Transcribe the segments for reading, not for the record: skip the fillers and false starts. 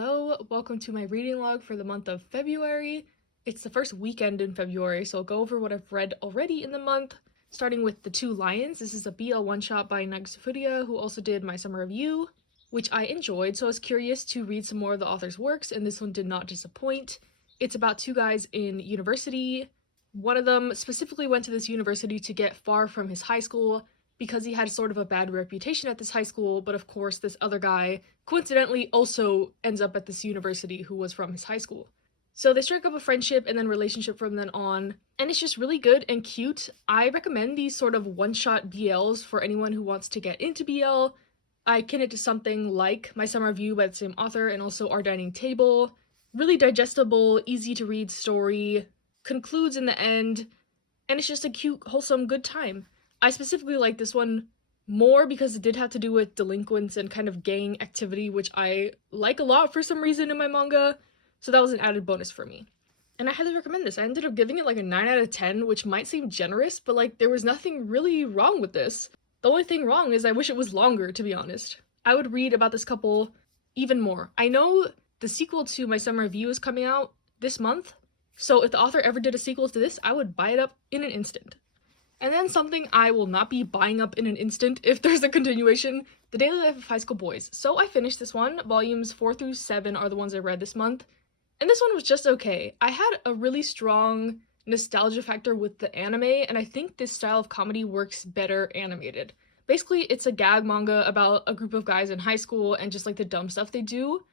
Hello, welcome to my reading log for the month of February. It's the first weekend in February, so I'll go over what I've read already in the month, starting with The Two Lions. This is a BL one-shot by Nagasufuria, who also did my summer review, which I enjoyed, so I was curious to read some more of the author's works, and this one did not disappoint. It's about two guys in university. One of them specifically went to this university to get far from his high school, because he had sort of a bad reputation at this high school, but of course this other guy coincidentally also ends up at this university who was from his high school. So they strike up a friendship and then relationship from then on, and it's just really good and cute. I recommend these sort of one-shot BLs for anyone who wants to get into BL. I akin it to something like my summer review by the same author and also Our Dining Table. Really digestible, easy to read story, concludes in the end, and it's just a cute, wholesome, good time. I specifically like this one more because it did have to do with delinquents and kind of gang activity, which I like a lot for some reason in my manga, so that was an added bonus for me. And I highly recommend this. I ended up giving it like a 9 out of 10, which might seem generous, but like there was nothing really wrong with this. The only thing wrong is I wish it was longer, to be honest. I would read about this couple even more. I know the sequel to my summer review is coming out this month, so if the author ever did a sequel to this, I would buy it up in an instant. And then something I will not be buying up in an instant if there's a continuation, The Daily Life of High School Boys. So I finished this one. Volumes 4 through 7 are the ones I read this month. And this one was just okay. I had a really strong nostalgia factor with the anime, and I think this style of comedy works better animated. Basically, it's a gag manga about a group of guys in high school and just like the dumb stuff they do.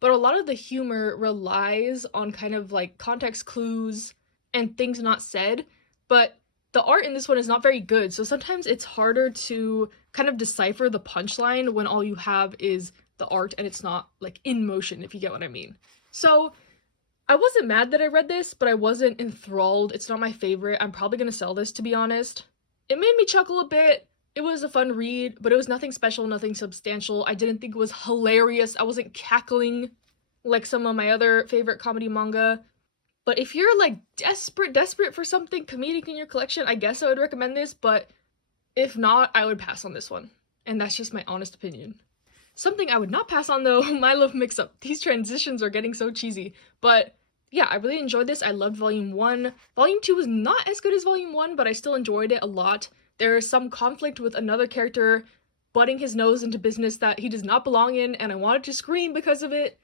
But a lot of the humor relies on kind of like context clues and things not said, but the art in this one is not very good, so sometimes it's harder to kind of decipher the punchline when all you have is the art and it's not like in motion, if you get what I mean. So I wasn't mad that I read this, but I wasn't enthralled. It's not my favorite. I'm probably gonna sell this, to be honest. It made me chuckle a bit. It was a fun read, but it was nothing special, nothing substantial. I didn't think it was hilarious. I wasn't cackling like some of my other favorite comedy manga. But if you're like desperate for something comedic in your collection, I guess I would recommend this, but if not, I would pass on this one. And that's just my honest opinion. Something I would not pass on though, My Love Mix-Up. These transitions are getting so cheesy. But yeah, I really enjoyed this. I loved Volume 1. Volume 2 was not as good as Volume 1, but I still enjoyed it a lot. There is some conflict with another character butting his nose into business that he does not belong in, and I wanted to scream because of it.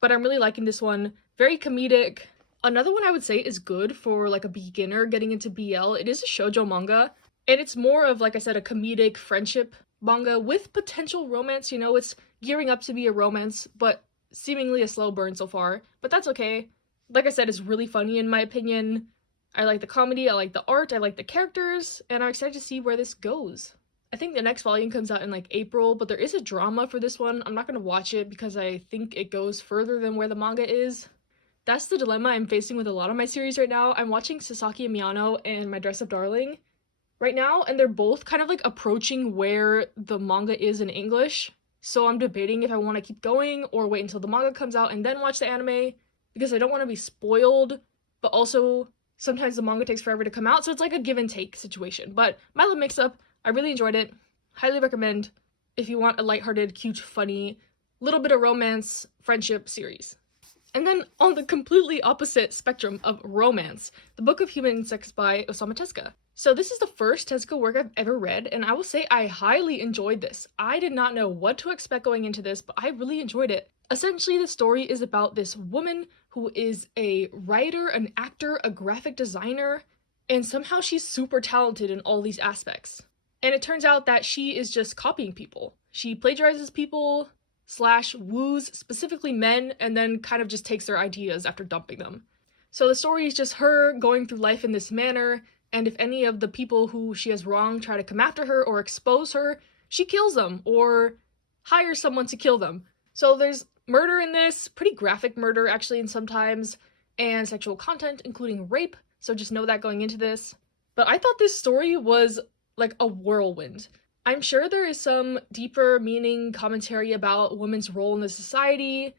But I'm really liking this one. Very comedic. Another one I would say is good for like a beginner getting into BL. It is a shoujo manga, and it's more of, like I said, a comedic friendship manga with potential romance. You know, it's gearing up to be a romance, but seemingly a slow burn so far. But that's okay. Like I said, it's really funny in my opinion. I like the comedy, I like the art, I like the characters, and I'm excited to see where this goes. I think the next volume comes out in like April, but there is a drama for this one. I'm not going to watch it because I think it goes further than where the manga is. That's the dilemma I'm facing with a lot of my series right now. I'm watching Sasaki and Miyano and My Dress Up Darling right now, and they're both kind of like approaching where the manga is in English. So I'm debating if I want to keep going or wait until the manga comes out and then watch the anime, because I don't want to be spoiled, but also sometimes the manga takes forever to come out, so it's like a give and take situation. But My Love Mix-Up, I really enjoyed it. Highly recommend if you want a lighthearted, cute, funny, little bit of romance, friendship series. And then on the completely opposite spectrum of romance, The Book of Human Insects by Osamu Tezuka. So this is the first Tezuka work I've ever read, and I will say I highly enjoyed this. I did not know what to expect going into this, but I really enjoyed it. Essentially, the story is about this woman who is a writer, an actor, a graphic designer, and somehow she's super talented in all these aspects. And it turns out that she is just copying people. She plagiarizes people, / woos specifically men, and then kind of just takes their ideas after dumping them. So the story is just her going through life in this manner, and if any of the people who she has wronged try to come after her or expose her, she kills them or hires someone to kill them. So there's murder in this, pretty graphic murder actually, and sometimes, and sexual content, including rape, so just know that going into this. But I thought this story was like a whirlwind. I'm sure there is some deeper meaning commentary about women's role in the society.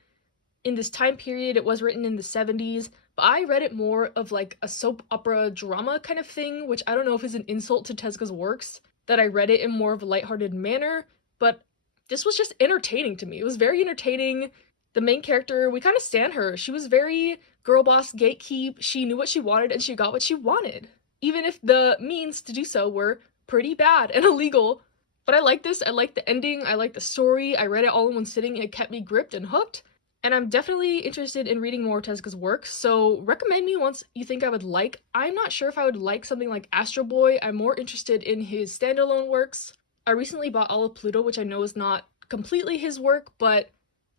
In this time period, it was written in the 70s, but I read it more of like a soap opera drama kind of thing, which I don't know if is an insult to Tezuka's works, that I read it in more of a lighthearted manner, but this was just entertaining to me. It was very entertaining. The main character, we kind of stan her. She was very girl boss, gatekeep. She knew what she wanted and she got what she wanted, even if the means to do so were pretty bad and illegal. But I like this. I like the ending. I like the story. I read it all in one sitting. It kept me gripped and hooked. And I'm definitely interested in reading more of Tezuka's work, so recommend me once you think I would like. I'm not sure if I would like something like Astro Boy. I'm more interested in his standalone works. I recently bought all of Pluto, which I know is not completely his work, but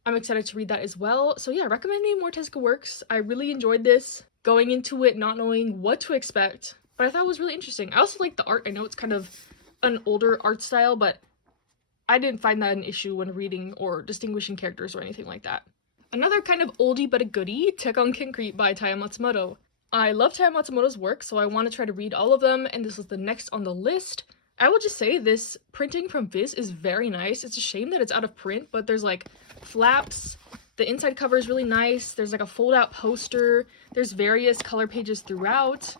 I'm excited to read that as well. So yeah, recommend me more Tezuka works. I really enjoyed this, going into it not knowing what to expect, but I thought it was really interesting. I also like the art. I know it's kind of an older art style, but I didn't find that an issue when reading or distinguishing characters or anything like that. Another kind of oldie but a goodie, Tek on Concrete by Taya Matsumoto. I love Taya Matsumoto's work, so I want to try to read all of them, and this was the next on the list. I will just say this printing from Viz is very nice. It's a shame that it's out of print, but there's like flaps. The inside cover is really nice. There's like a fold-out poster. There's various color pages throughout.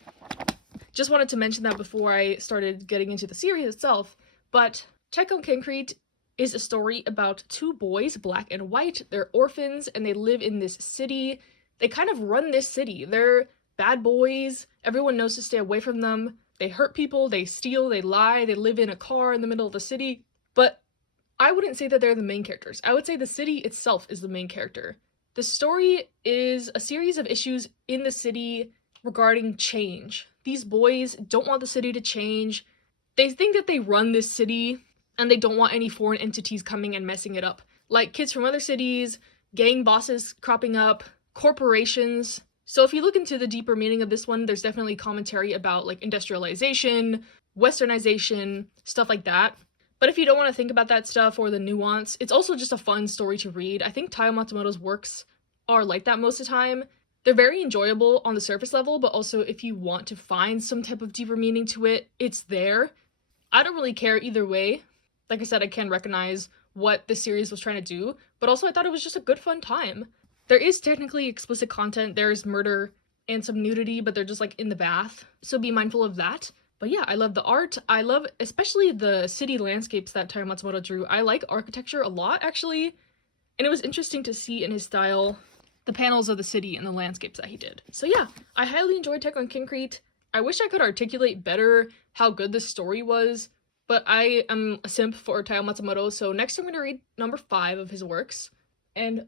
Just wanted to mention that before I started getting into the series itself. But Tek on Concrete is a story about two boys, black and white. They're orphans and they live in this city. They kind of run this city. They're bad boys. Everyone knows to stay away from them. They hurt people, they steal, they lie, they live in a car in the middle of the city. But I wouldn't say that they're the main characters. I would say the city itself is the main character. The story is a series of issues in the city regarding change. These boys don't want the city to change. They think that they run this city and they don't want any foreign entities coming and messing it up. Like kids from other cities, gang bosses cropping up, corporations. So if you look into the deeper meaning of this one, there's definitely commentary about like industrialization, westernization, stuff like that. But if you don't want to think about that stuff or the nuance, it's also just a fun story to read. I think Taya Matsumoto's works are like that most of the time. They're very enjoyable on the surface level, but also if you want to find some type of deeper meaning to it, it's there. I don't really care either way. Like I said, I can recognize what this series was trying to do, but also I thought it was just a good fun time. There is technically explicit content, there's murder and some nudity, but they're just like in the bath, so be mindful of that. But yeah, I love the art. I love especially the city landscapes that Taya Matsumoto drew. I like architecture a lot, actually, and it was interesting to see in his style the panels of the city and the landscapes that he did. So yeah, I highly enjoyed Tek on Concrete. I wish I could articulate better how good this story was, but I am a simp for Taya Matsumoto, so next I'm going to read number 5 of his works, and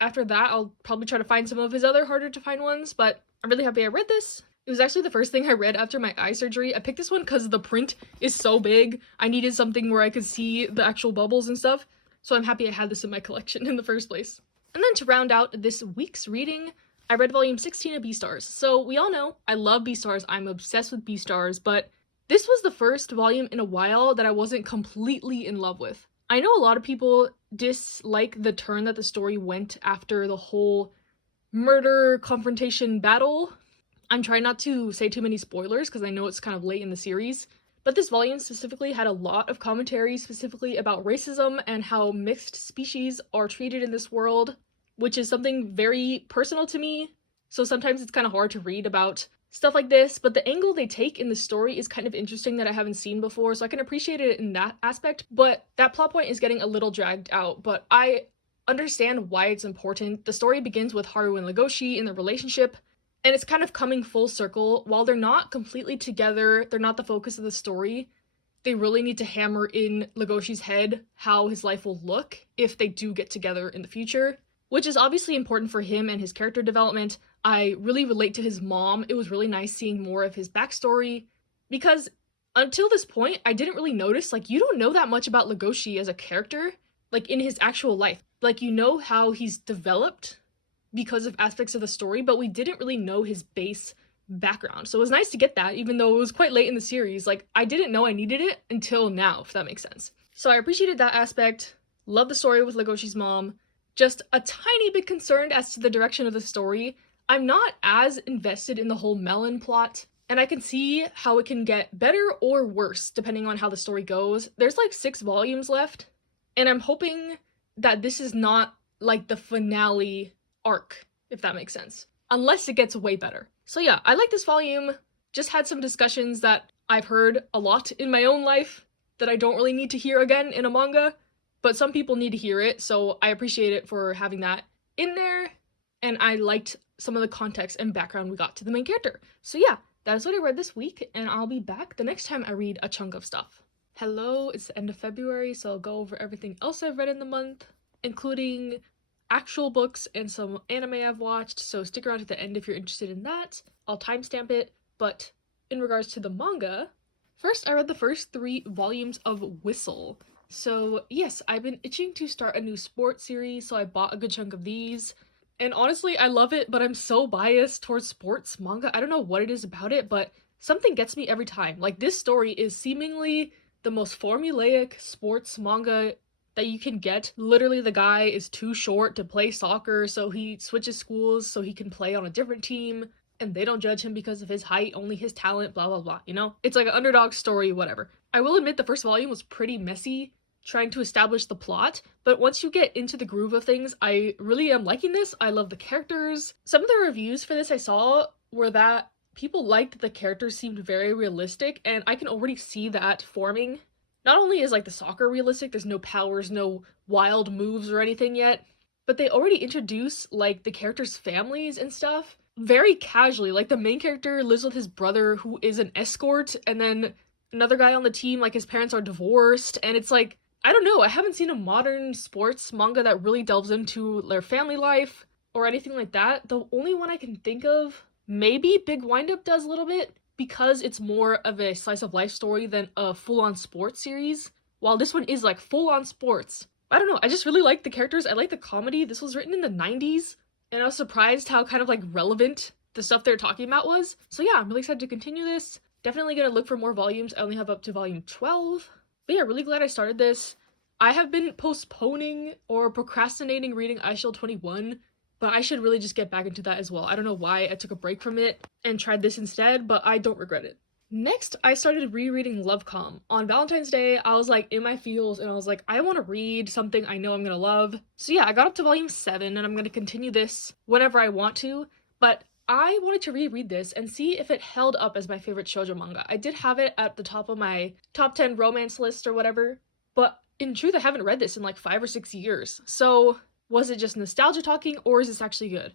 after that I'll probably try to find some of his other harder to find ones, but I'm really happy I read this. It was actually the first thing I read after my eye surgery. I picked this one because the print is so big. I needed something where I could see the actual bubbles and stuff, so I'm happy I had this in my collection in the first place. And then to round out this week's reading, I read volume 16 of Beastars. So we all know I love Beastars, I'm obsessed with Beastars, but this was the first volume in a while that I wasn't completely in love with. I know a lot of people dislike the turn that the story went after the whole murder confrontation battle. I'm trying not to say too many spoilers because I know it's kind of late in the series, but this volume specifically had a lot of commentary specifically about racism and how mixed species are treated in this world, which is something very personal to me. So sometimes it's kind of hard to read about stuff like this, but the angle they take in the story is kind of interesting that I haven't seen before, so I can appreciate it in that aspect, but that plot point is getting a little dragged out, but I understand why it's important. The story begins with Haru and Legoshi in their relationship, and it's kind of coming full circle. While they're not completely together, they're not the focus of the story, they really need to hammer in Legoshi's head how his life will look if they do get together in the future, which is obviously important for him and his character development. I really relate to his mom. It was really nice seeing more of his backstory, because until this point, I didn't really notice, like, you don't know that much about Legoshi as a character, like, in his actual life. Like, you know how he's developed because of aspects of the story, but we didn't really know his base background. So it was nice to get that, even though it was quite late in the series. Like, I didn't know I needed it until now, if that makes sense. So I appreciated that aspect. Love the story with Legoshi's mom. Just a tiny bit concerned as to the direction of the story. I'm not as invested in the whole Melon plot, and I can see how it can get better or worse depending on how the story goes. There's like 6 volumes left, and I'm hoping that this is not like the finale arc, if that makes sense, unless it gets way better. So yeah, I like this volume. Just had some discussions that I've heard a lot in my own life that I don't really need to hear again in a manga, but some people need to hear it, so I appreciate it for having that. in there, and I liked some of the context and background we got to the main character. So yeah, that is what I read this week, and I'll be back the next time I read a chunk of stuff. Hello, it's the end of February, so I'll go over everything else I've read in the month, including actual books and some anime I've watched, so stick around to the end if you're interested in that. I'll timestamp it, but in regards to the manga, first I read the first 3 volumes of Whistle. So yes, I've been itching to start a new sports series, so I bought a good chunk of these. And honestly, I love it, but I'm so biased towards sports manga. I don't know what it is about it, but something gets me every time. Like, this story is seemingly the most formulaic sports manga that you can get. Literally, the guy is too short to play soccer, so he switches schools so he can play on a different team, and they don't judge him because of his height, only his talent, blah blah blah, you know? It's like an underdog story, whatever. I will admit the first volume was pretty messy, trying to establish the plot, but once you get into the groove of things, I really am liking this. I love the characters. Some of the reviews for this I saw were that people liked that the characters seemed very realistic, and I can already see that forming. Not only is like the soccer realistic, there's no powers, no wild moves or anything yet, but they already introduce like the characters' families and stuff very casually. Like, the main character lives with his brother who is an escort, and then another guy on the team, like, his parents are divorced, and it's like, I don't know, I haven't seen a modern sports manga that really delves into their family life or anything like that. The only one I can think of, maybe Big Wind-Up does a little bit, because it's more of a slice of life story than a full-on sports series, while this one is like full-on sports. I don't know, I just really like the characters, I like the comedy. This was written in the 90s, and I was surprised how kind of like relevant the stuff they're talking about was. So yeah, I'm really excited to continue this. Definitely gonna look for more volumes. I only have up to volume 12. But yeah, really glad I started this. I have been postponing or procrastinating reading Eyeshield 21, but I should really just get back into that as well. I don't know why I took a break from it and tried this instead, but I don't regret it. Next, I started rereading Lovecom. On Valentine's Day, I was like in my feels and I was like, I want to read something I know I'm gonna love. So yeah, I got up to volume 7 and I'm gonna continue this whenever I want to, but I wanted to reread this and see if it held up as my favorite shoujo manga. I did have it at the top of my top 10 romance list or whatever, but in truth, I haven't read this in like 5 or 6 years. So was it just nostalgia talking, or is this actually good?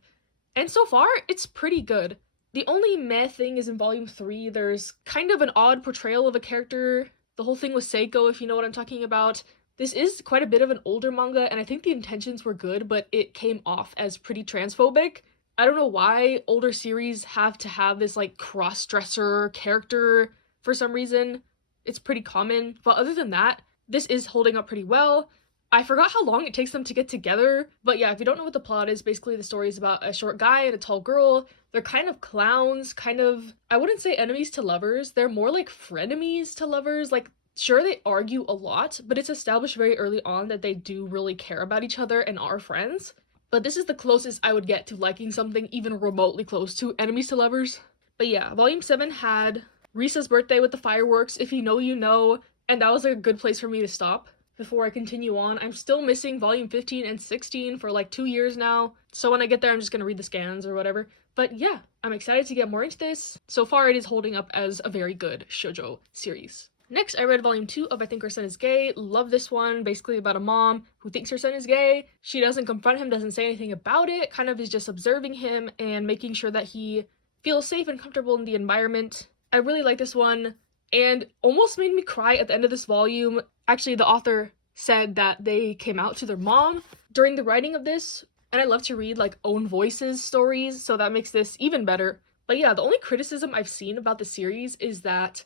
And so far, it's pretty good. The only meh thing is in volume 3, there's kind of an odd portrayal of a character. The whole thing with Seiko, if you know what I'm talking about. This is quite a bit of an older manga, and I think the intentions were good, but it came off as pretty transphobic. I don't know why older series have to have this like cross-dresser character for some reason. It's pretty common, but other than that, this is holding up pretty well. I forgot how long it takes them to get together, but yeah, if you don't know what the plot is, basically the story is about a short guy and a tall girl. They're kind of clowns, kind of, I wouldn't say enemies to lovers, they're more like frenemies to lovers. Like, sure, they argue a lot, but it's established very early on that they do really care about each other and are friends. But this is the closest I would get to liking something even remotely close to enemies to lovers. But yeah, volume 7 had Risa's birthday with the fireworks, if you know you know, and that was like a good place for me to stop before I continue on. I'm still missing volume 15 and 16 for like 2 years now, so when I get there I'm just gonna read the scans or whatever. But yeah, I'm excited to get more into this. So far it is holding up as a very good shoujo series. Next, I read volume 2 of I Think Our Son is Gay. Love this one, basically about a mom who thinks her son is gay. She doesn't confront him, doesn't say anything about it, kind of is just observing him and making sure that he feels safe and comfortable in the environment. I really like this one, and almost made me cry at the end of this volume. Actually, the author said that they came out to their mom during the writing of this, and I love to read like own voices stories, so that makes this even better. But yeah, the only criticism I've seen about the series is that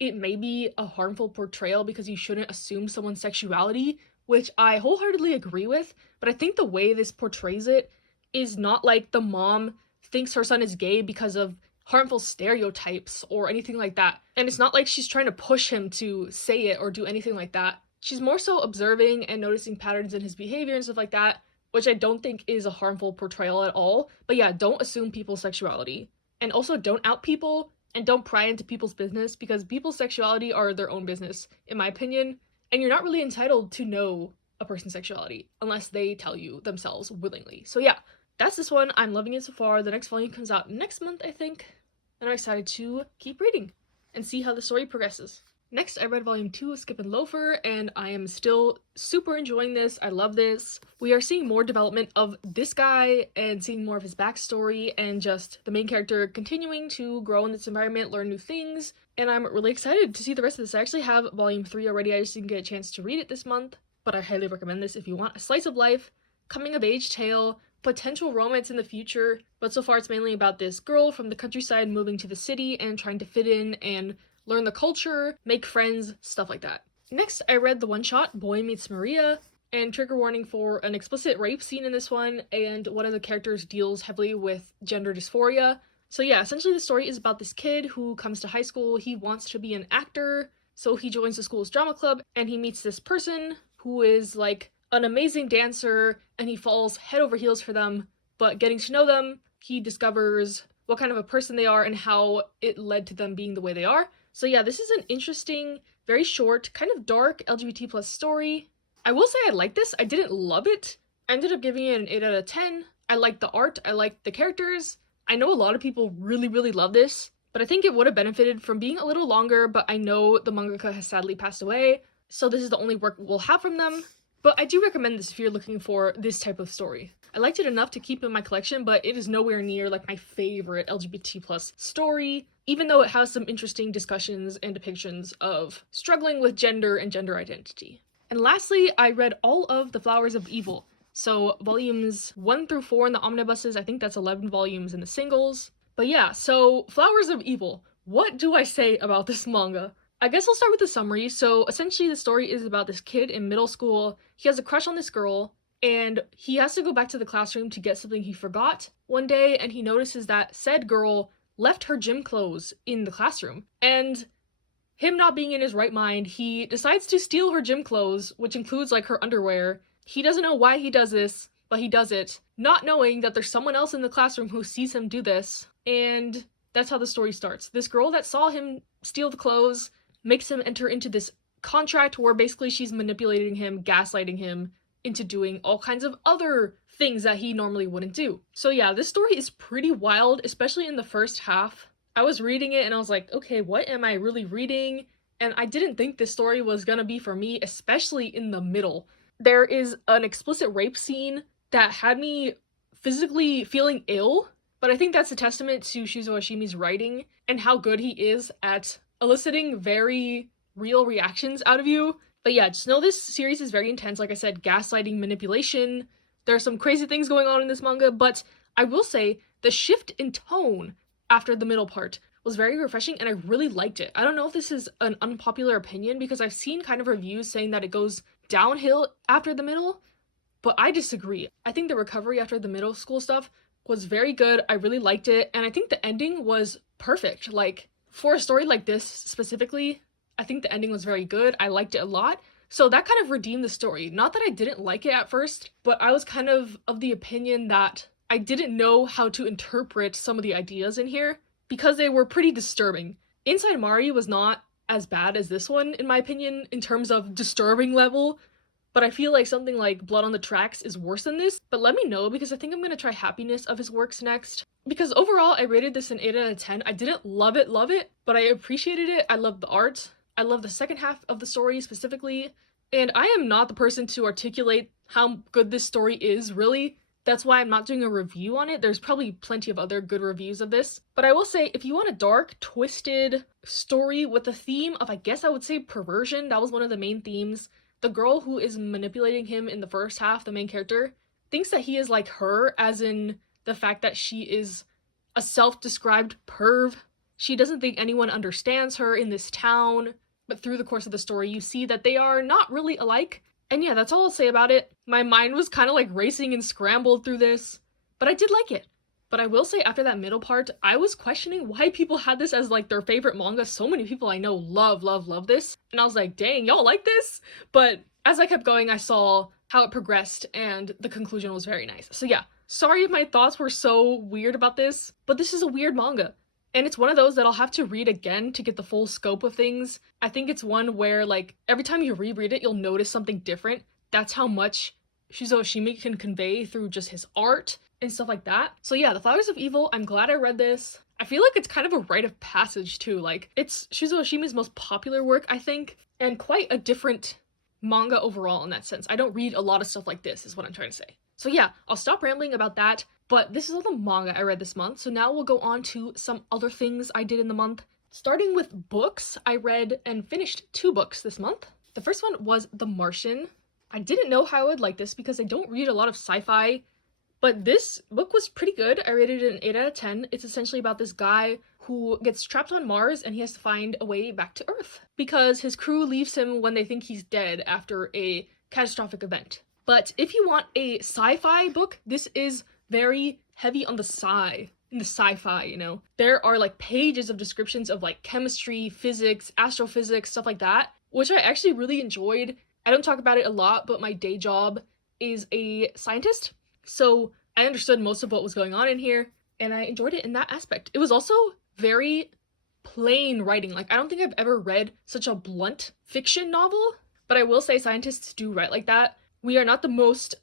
it may be a harmful portrayal because you shouldn't assume someone's sexuality, which I wholeheartedly agree with, but I think the way this portrays it is not like the mom thinks her son is gay because of harmful stereotypes or anything like that. And it's not like she's trying to push him to say it or do anything like that. She's more so observing and noticing patterns in his behavior and stuff like that, which I don't think is a harmful portrayal at all. But yeah, don't assume people's sexuality. And also don't out people and don't pry into people's business, because people's sexuality are their own business, in my opinion. And you're not really entitled to know a person's sexuality unless they tell you themselves willingly. So yeah, that's this one. I'm loving it so far. The next volume comes out next month, I think. And I'm excited to keep reading and see how the story progresses. Next, I read volume 2 of Skip and Loafer, and I am still super enjoying this. I love this. We are seeing more development of this guy and seeing more of his backstory and just the main character continuing to grow in this environment, learn new things, and I'm really excited to see the rest of this. I actually have volume 3 already. I just didn't get a chance to read it this month, but I highly recommend this if you want a slice of life, coming of age tale, potential romance in the future, but so far it's mainly about this girl from the countryside moving to the city and trying to fit in and learn the culture, make friends, stuff like that. Next, I read the one-shot Boy Meets Maria, and trigger warning for an explicit rape scene in this one, and one of the characters deals heavily with gender dysphoria. So yeah, essentially the story is about this kid who comes to high school. He wants to be an actor, so he joins the school's drama club, and he meets this person who is like an amazing dancer, and he falls head over heels for them, but getting to know them, he discovers what kind of a person they are and how it led to them being the way they are. So yeah, this is an interesting, very short, kind of dark LGBT plus story. I will say I like this. I didn't love it. I ended up giving it an 8 out of 10. I liked the art. I liked the characters. I know a lot of people really, really love this, but I think it would have benefited from being a little longer, but I know the mangaka has sadly passed away, so this is the only work we'll have from them. But I do recommend this if you're looking for this type of story. I liked it enough to keep in my collection, but it is nowhere near like my favorite LGBT plus story, even though it has some interesting discussions and depictions of struggling with gender and gender identity. And lastly, I read all of The Flowers of Evil. So volumes 1 through 4 in the omnibuses, I think that's 11 volumes in the singles. But yeah, so Flowers of Evil. What do I say about this manga? I guess I'll start with the summary. So essentially the story is about this kid in middle school. He has a crush on this girl, and he has to go back to the classroom to get something he forgot one day, and he notices that said girl left her gym clothes in the classroom. And him not being in his right mind, he decides to steal her gym clothes, which includes like her underwear. He doesn't know why he does this, but he does it, not knowing that there's someone else in the classroom who sees him do this. And that's how the story starts. This girl that saw him steal the clothes makes him enter into this contract where basically she's manipulating him, gaslighting him into doing all kinds of other things that he normally wouldn't do. So yeah, this story is pretty wild, especially in the first half. I was reading it and I was like, okay, what am I really reading? And I didn't think this story was gonna be for me, especially in the middle. There is an explicit rape scene that had me physically feeling ill, but I think that's a testament to Shuzo Hashimi's writing and how good he is at eliciting very real reactions out of you. But yeah, just know this series is very intense. Like I said, gaslighting, manipulation. There are some crazy things going on in this manga, but I will say the shift in tone after the middle part was very refreshing and I really liked it. I don't know if this is an unpopular opinion because I've seen kind of reviews saying that it goes downhill after the middle, but I disagree. I think the recovery after the middle school stuff was very good. I really liked it, and I think the ending was perfect. Like, for a story like this specifically, I think the ending was very good. I liked it a lot. So that kind of redeemed the story. Not that I didn't like it at first, but I was kind of the opinion that I didn't know how to interpret some of the ideas in here because they were pretty disturbing. Inside Mari was not as bad as this one, in my opinion, in terms of disturbing level, but I feel like something like Blood on the Tracks is worse than this. But let me know, because I think I'm gonna try Happiness of his works next. Because overall, I rated this an 8 out of 10. I didn't love it, but I appreciated it. I loved the art. I love the second half of the story specifically. And I am not the person to articulate how good this story is, really. That's why I'm not doing a review on it. There's probably plenty of other good reviews of this. But I will say, if you want a dark, twisted story with a theme of, I guess I would say perversion, that was one of the main themes. The girl who is manipulating him in the first half, the main character, thinks that he is like her, as in the fact that she is a self-described perv. She doesn't think anyone understands her in this town. But through the course of the story, you see that they are not really alike. And yeah, that's all I'll say about it. My mind was kind of like racing and scrambled through this, but I did like it. But I will say, after that middle part, I was questioning why people had this as like their favorite manga. So many people I know love this. And I was like, dang, y'all like this? But as I kept going, I saw how it progressed and the conclusion was very nice. So yeah, sorry if my thoughts were so weird about this, but this is a weird manga. And it's one of those that I'll have to read again to get the full scope of things. I think it's one where, like, every time you reread it, you'll notice something different. That's how much Shuzo Oshimi can convey through just his art and stuff like that. So yeah, The Flowers of Evil, I'm glad I read this. I feel like it's kind of a rite of passage too. Like, it's Shuzo Oshimi's most popular work, I think, and quite a different manga overall in that sense. I don't read a lot of stuff like this, is what I'm trying to say. So yeah, I'll stop rambling about that, but this is all the manga I read this month, so now we'll go on to some other things I did in the month. Starting with books, I read and finished 2 books this month. The first one was The Martian. I didn't know how I would like this because I don't read a lot of sci-fi, but this book was pretty good. I rated it an 8 out of 10. It's essentially about this guy who gets trapped on Mars and he has to find a way back to Earth because his crew leaves him when they think he's dead after a catastrophic event. But if you want a sci-fi book, this is very heavy on the sci-fi, you know. There are like pages of descriptions of like chemistry, physics, astrophysics, stuff like that, which I actually really enjoyed. I don't talk about it a lot, but my day job is a scientist, so I understood most of what was going on in here, and I enjoyed it in that aspect. It was also very plain writing. Like, I don't think I've ever read such a blunt fiction novel, but I will say scientists do write like that. We are not the most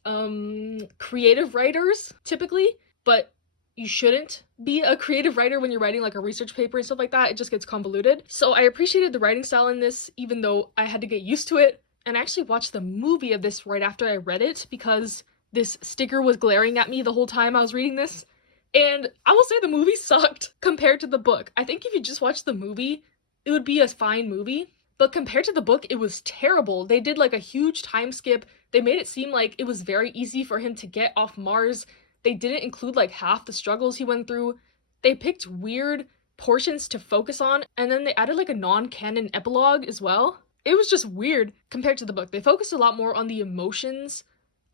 creative writers, typically, but you shouldn't be a creative writer when you're writing like a research paper and stuff like that. It just gets convoluted. So I appreciated the writing style in this, even though I had to get used to it. And I actually watched the movie of this right after I read it because this sticker was glaring at me the whole time I was reading this. And I will say the movie sucked compared to the book. I think if you just watch the movie, it would be a fine movie. But compared to the book, it was terrible. They did like a huge time skip. They made it seem like it was very easy for him to get off Mars. They didn't include like half the struggles he went through. They picked weird portions to focus on, and then they added like a non-canon epilogue as well. It was just weird compared to the book. They focused a lot more on the emotions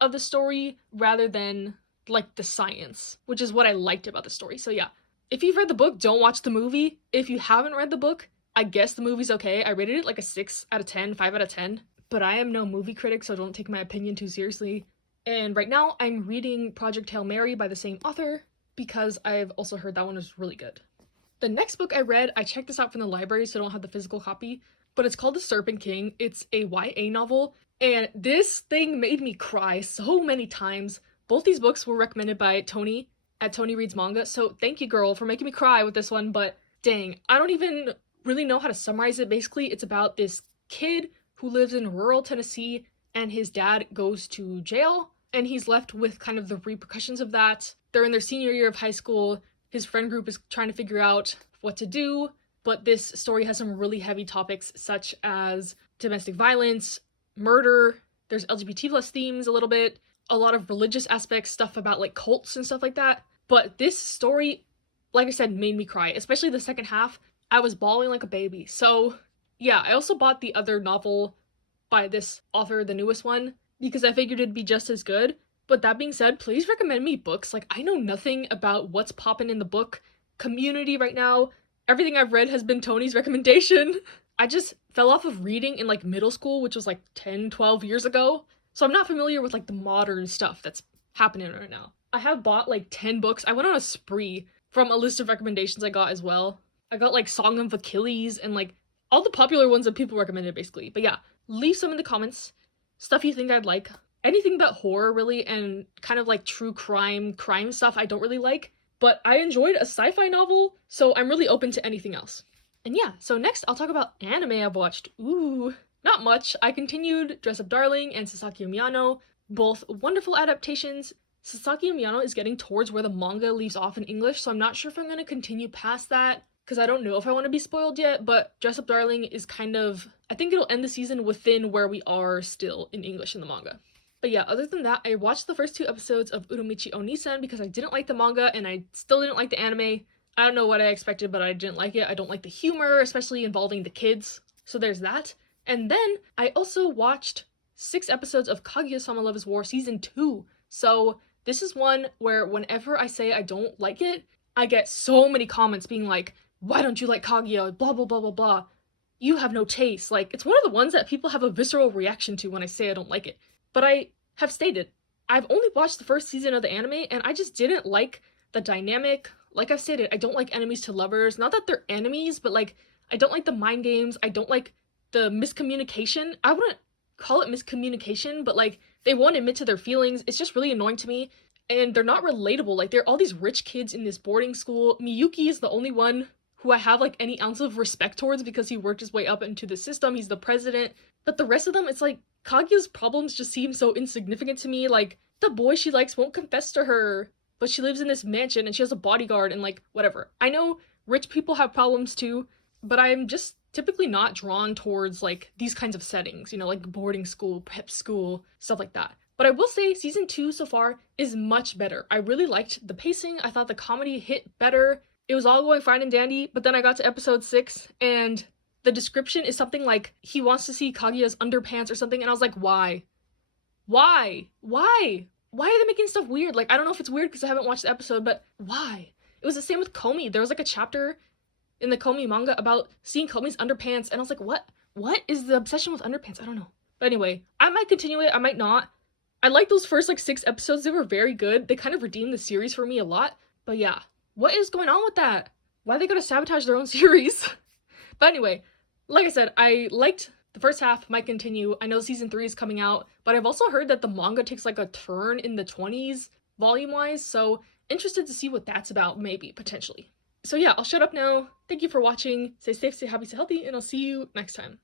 of the story rather than like the science, which is what I liked about the story. So yeah, if you've read the book, don't watch the movie. If you haven't read the book, I guess the movie's okay. I rated it like a 6 out of 10, 5 out of 10, but I am no movie critic, so don't take my opinion too seriously. And right now I'm reading Project Hail Mary by the same author because I've also heard that one was really good. The next book I read, I checked this out from the library, so I don't have the physical copy, but it's called The Serpent King. It's a YA novel, and this thing made me cry so many times. Both these books were recommended by Tony at Tony Reads Manga, so thank you, girl, for making me cry with this one, but dang, I don't even really know how to summarize it. Basically, it's about this kid who lives in rural Tennessee, and his dad goes to jail, and he's left with kind of the repercussions of that. They're in their senior year of high school. His friend group is trying to figure out what to do, but this story has some really heavy topics such as domestic violence, murder, there's LGBT plus themes a little bit, a lot of religious aspects, stuff about like cults and stuff like that. But this story, like I said, made me cry, especially the second half. I was bawling like a baby. So yeah, I also bought the other novel by this author, the newest one, because I figured it'd be just as good. But that being said, please recommend me books. Like, I know nothing about what's poppin' in the book community right now. Everything I've read has been Tony's recommendation. I just fell off of reading in like middle school, which was like 10, 12 years ago. So I'm not familiar with like the modern stuff that's happening right now. I have bought like 10 books. I went on a spree from a list of recommendations I got as well. I got like Song of Achilles and like all the popular ones that people recommended basically. But yeah, leave some in the comments. Stuff you think I'd like. Anything but horror really, and kind of like true crime stuff I don't really like. But I enjoyed a sci-fi novel, so I'm really open to anything else. And yeah, so next I'll talk about anime I've watched. Ooh, not much. I continued Dress Up Darling and Sasaki Miyano, both wonderful adaptations. Sasaki Miyano is getting towards where the manga leaves off in English, so I'm not sure if I'm going to continue past that, because I don't know if I want to be spoiled yet, but Dress Up Darling is kind of, I think it'll end the season within where we are still in English in the manga. But yeah, other than that, I watched the first 2 episodes of Uromichi Onisan because I didn't like the manga and I still didn't like the anime. I don't know what I expected, but I didn't like it. I don't like the humor, especially involving the kids. So there's that. And then I also watched 6 episodes of Kaguya-sama Love is War Season 2. So this is one where whenever I say I don't like it, I get so many comments being like, why don't you like Kaguya? Blah, blah, blah, blah, blah. You have no taste. Like, it's one of the ones that people have a visceral reaction to when I say I don't like it. But I have stated, I've only watched the first season of the anime, and I just didn't like the dynamic. Like I've stated, I don't like enemies to lovers. Not that they're enemies, but like, I don't like the mind games. I don't like the miscommunication. I wouldn't call it miscommunication, but like, they won't admit to their feelings. It's just really annoying to me. and they're not relatable. Like, they're all these rich kids in this boarding school. Miyuki is the only one who I have like any ounce of respect towards because he worked his way up into the system. He's the president. But the rest of them, it's like Kaguya's problems just seem so insignificant to me. Like, the boy she likes won't confess to her, but she lives in this mansion and she has a bodyguard and like whatever. I know rich people have problems too, but I'm just typically not drawn towards like these kinds of settings, you know, like boarding school, prep school, stuff like that. But I will say season 2 so far is much better. I really liked the pacing. I thought the comedy hit better. It was all going fine and dandy, but then I got to episode 6 and the description is something like he wants to see Kaguya's underpants or something, and I was like, why? Why? Why? Why are they making stuff weird? Like, I don't know if it's weird because I haven't watched the episode, but why? It was the same with Komi. There was like a chapter in the Komi manga about seeing Komi's underpants, and I was like, what? What is the obsession with underpants? I don't know. But anyway, I might continue it, I might not. I like those first like 6 episodes. They were very good. They kind of redeemed the series for me a lot. But yeah, what is going on with that? Why are they gonna sabotage their own series? But anyway, like I said, I liked the first half, might continue. I know season 3 is coming out, but I've also heard that the manga takes like a turn in the 20s volume-wise, so interested to see what that's about, maybe, potentially. So yeah, I'll shut up now. Thank you for watching. Stay safe, stay happy, stay healthy, and I'll see you next time.